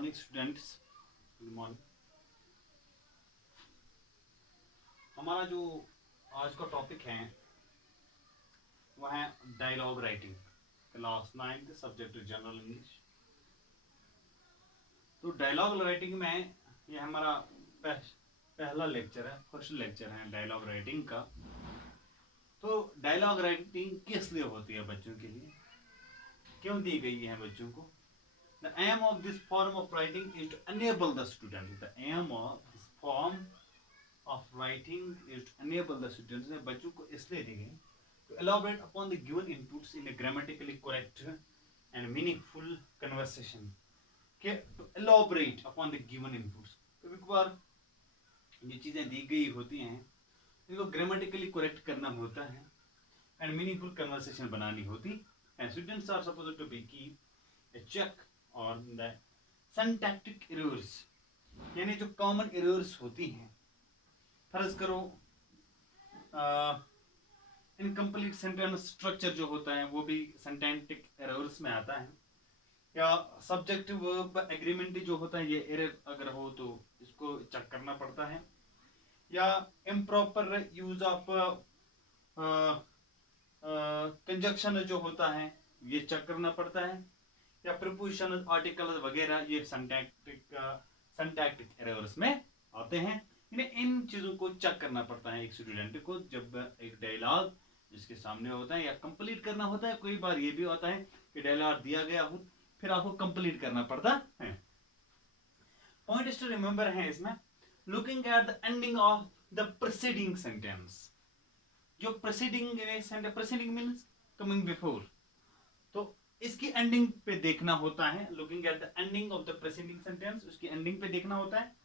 Morning students, good morning. हमारा जो आज का टॉपिक है वह है dialogue writing, class 9 subject general English. तो डायलॉग राइटिंग में ये हमारा पहला लेक्चर है, फर्स्ट लेक्चर है डायलॉग राइटिंग का। तो डायलॉग राइटिंग किस लिए होती है? बच्चों के लिए क्यों दी गई है बच्चों को? The aim of this form of writing is to enable the student. The aim of this form of writing is to enable the students. बच्चों को इसलिए दी गई to elaborate upon the given inputs in a grammatically correct and meaningful conversation. के to elaborate upon the given inputs. कभी कभार ये चीजें दी गई होती हैं, इनको ग्रामेटिकली करेक्ट करना होता है एंड मीनिंगफुल कन्वर्सेशन बनानी होती है। Students are supposed to be keep a check और द सिंटैक्टिक एरर्स, यानी जो कॉमन एरर्स होती हैं। फर्ज करो इनकम्प्लीट सेंटेंस स्ट्रक्चर जो होता है वो भी सिंटैक्टिक एरर्स में आता है, या सब्जेक्ट वर्ब एग्रीमेंट जो होता है ये एरर अगर हो तो इसको चेक करना पड़ता है, या इम्प्रॉपर यूज ऑफ कंजक्शन जो होता है ये चेक करना पड़ता है, या प्रीपोजिशन आर्टिकल वगैरह ये सिंटैक्टिक एरर्स में आते हैं। इन्हें इन चीजों को चेक करना पड़ता है एक स्टूडेंट को जब एक डायलॉग जिसके सामने होता है या कंप्लीट करना होता है। कोई बार ये भी होता है कि डायलॉग दिया गया हो फिर आपको कंप्लीट करना पड़ता है। पॉइंट्स टू रिमेंबर है इसमें, looking at the ending of the preceding sentence. जो प्रीसीडिंग मींस कमिंग बिफोर, तो इसकी एंडिंग पे देखना होता है। Looking at the ending of the preceding sentence, उसकी एंडिंग पे देखना होता है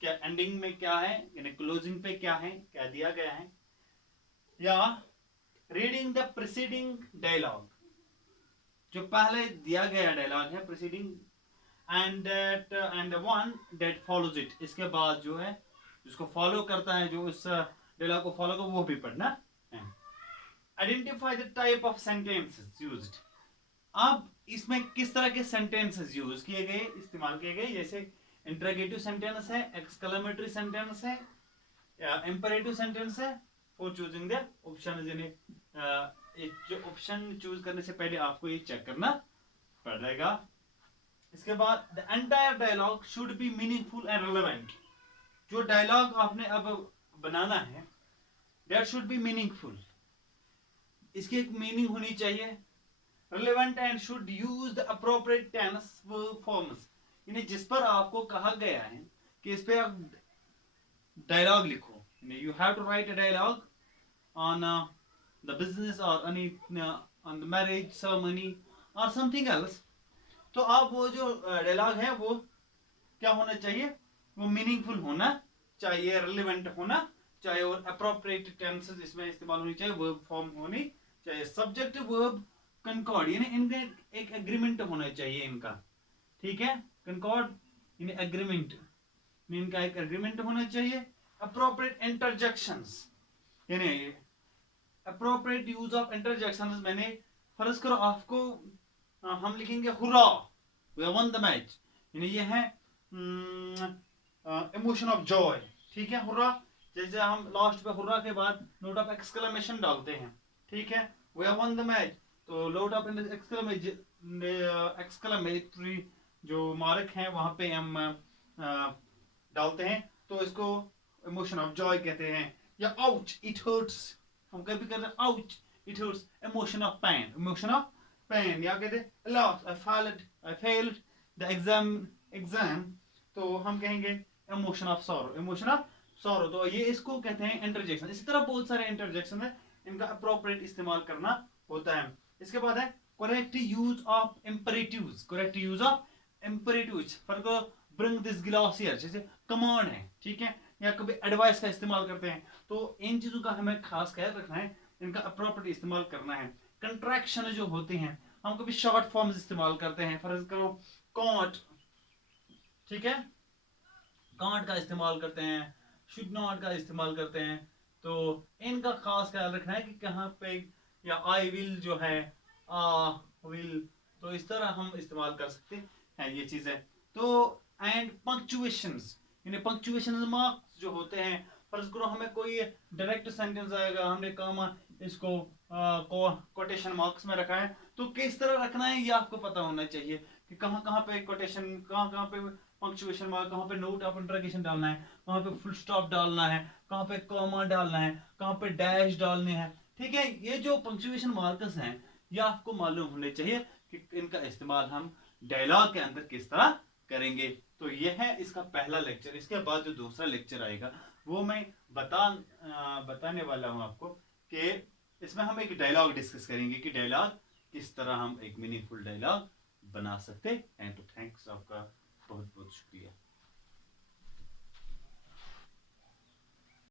क्या एंडिंग में क्या है, यानी क्लोजिंग पे क्या है, क्या दिया गया है। या रीडिंग द प्रीसीडिंग डायलॉग, जो पहले दिया गया डायलॉग है preceding, and the one that follows it, इसके बाद जो है जिसको फॉलो करता है, जो उस डायलॉग को फॉलो कर वो भी पढ़ना है। Identify the type of sentences used. अब इसमें किस तरह के सेंटेंसेस यूज किए गए, इस्तेमाल किए गए, जैसे इंटरोगेटिव सेंटेंस है, एक्सक्लेमेटरी सेंटेंस है, या इंपेरेटिव सेंटेंस है फॉर चूजिंग द ऑप्शन। यानी जो ऑप्शन चूज करने से पहले आपको ये चेक करना पड़ेगा। इसके बाद the entire dialogue should be meaningful and relevant. जो डायलॉग आपने अब बनाना है दैट शुड बी मीनिंगफुल, इसकी एक मीनिंग होनी चाहिए। relevant and should use the appropriate tense forms, यानी जिस पर आपको कहा गया है कि इस पे आप डायलॉग लिखो, you have to write a dialogue on the business or any on the marriage ceremony or something else, तो आप वो जो डायलॉग है वो क्या होना चाहिए, वो मीनिंगफुल होना चाहिए, रिलेवेंट होना चाहिए, और अप्रोप्रिएट टेंसेस इसमें इस्तेमाल होनी चाहिए, वर्ब फॉर्म होनी चाहिए, सब्जेक्ट वर्ब कंकॉर्ड, यानी इनका एक एग्रीमेंट होना चाहिए इनका, ठीक है। कंकॉर्ड यानी एग्रीमेंट, इनका एक एग्रीमेंट होना चाहिए। अप्रोप्रिएट इंटरजेक्शंस, यानी अप्रोप्रिएट यूज ऑफ इंटरजेक्शंस। मैंने फर्ज करो आपको हम लिखेंगे hurrah we have won the match, यानी ये है इमोशन ऑफ जॉय, ठीक है। हुर्रा, जैसे हम लास्ट पे हुर्रा के बाद नोट ऑफ एक्सक्लेमेशन डालते हैं, ठीक है। We have won the match, तो लोड ऑफ एक्सक्लेमेटरी जो मार्क है वहां पे हम डालते हैं, तो इसको इमोशन ऑफ जॉय कहते हैं। या आउच इट हर्ट्स, हम कभी कहते हैं ouch it hurts, emotion of pain, emotion of pain. या कहते हैं loss, I failed the exam, तो हम कहेंगे emotion of sorrow, emotion of sorrow. तो ये इसको कहते हैं इंटरजेक्शन। इसी तरह बहुत सारे इंटरजेक्शन है, इनका अप्रोप्रिएट इस्तेमाल करना होता है। इसके बाद है correct use of imperatives, correct use of imperatives. For bring this glass here, जैसे कमांड है, ठीक है, या कभी एडवाइस का इस्तेमाल करते हैं, तो इन चीजों का हमें खास ख्याल रखना है, इनका अप्रोप्रिएट इस्तेमाल करना है। कंट्रैक्शन जो होते हैं, हम कभी शॉर्ट फॉर्म्स इस्तेमाल करते हैं, फॉर करो कॉन्ट, ठीक है, कांट का इस्तेमाल करते हैं, शुड नॉट का इस्तेमाल करते हैं, तो इनका खास ख्याल रखना है कि कहाँ पे, या आई विल जो है विल, तो इस तरह हम इस्तेमाल कर सकते हैं ये चीजें। तो एंड पंक्चुएशंस, यानी पंक्चुएशन मार्क्स जो होते हैं, फर्ज करो हमें कोई डायरेक्ट सेंटेंस आएगा, हमने कॉमा इसको कोटेशन मार्क्स में रखा है, तो किस तरह रखना है ये आपको पता होना चाहिए कि कहाँ कहाँ पे कोटेशन, कहाँ कहाँ पे पंक्चुएशन मार्क, कहाँ पे नोट ऑफ इंटरोगेशन डालना है, कहाँ पे फुल स्टॉप डालना है, कहाँ पे कॉमा डालना है, कहाँ पे डैश डालने हैं। ठीक है, ये जो पंक्चुएशन मार्कर्स हैं ये आपको मालूम होने चाहिए कि इनका इस्तेमाल हम डायलॉग के अंदर किस तरह करेंगे। तो यह है इसका पहला लेक्चर। इसके बाद जो दूसरा लेक्चर आएगा वो मैं बताने वाला हूं आपको कि इसमें हम एक डायलॉग डिस्कस करेंगे कि डायलॉग किस तरह हम एक मीनिंगफुल डायलॉग बना सकते हैं। तो थैंक्स, आपका बहुत बहुत शुक्रिया।